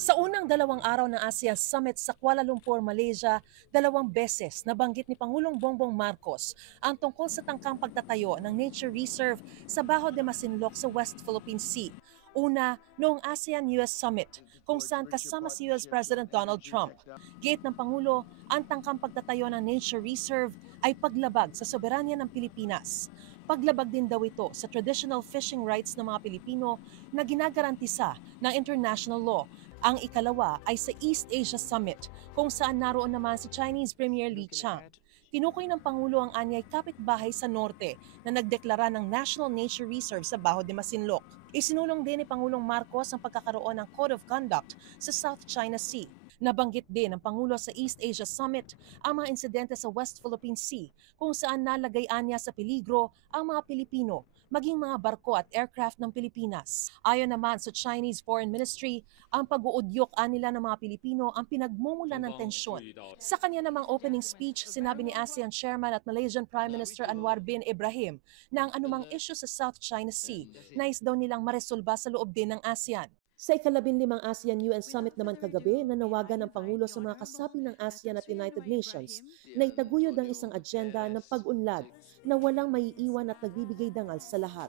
Sa unang 2 araw ng ASEAN Summit sa Kuala Lumpur, Malaysia, 2 beses nabanggit ni Pangulong Bongbong Marcos ang tungkol sa tangkang pagtatayo ng nature reserve sa Bajo de Masinloc sa West Philippine Sea. Una, noong ASEAN-US Summit, kung saan kasama si US President Donald Trump. Giit ng Pangulo, ang tangkang pagtatayo ng nature reserve ay paglabag sa soberanya ng Pilipinas. Paglabag din daw ito sa traditional fishing rights ng mga Pilipino na ginagarantisa ng international law. Ang ikalawa ay sa East Asia Summit, kung saan naroon naman si Chinese Premier Li Qiang. Tinukoy ng Pangulo ang anyay kapitbahay sa norte na nagdeklara ng National Nature Reserve sa Bajo de Masinloc. Isinulong din ni Pangulong Marcos ang pagkakaroon ng Code of Conduct sa South China Sea. Nabanggit din ng Pangulo sa East Asia Summit ang mga insidente sa West Philippine Sea kung saan nalagayan niya sa peligro ang mga Pilipino, maging mga barko at aircraft ng Pilipinas. Ayon naman sa Chinese Foreign Ministry, ang pag-uudyok nila ng mga Pilipino ang pinagmumulan ng tensyon. Sa kanya namang opening speech, sinabi ni ASEAN Chairman at Malaysian Prime Minister Anwar bin Ibrahim na ang anumang issue sa South China Sea, nais daw nilang maresolba sa loob din ng ASEAN. Sa ika-15 ASEAN-UN Summit naman kagabi, nanawagan ng Pangulo sa mga kasapi ng ASEAN at United Nations na itaguyod ang isang agenda ng pag-unlad na walang maiiwan at nagbibigay dangal sa lahat.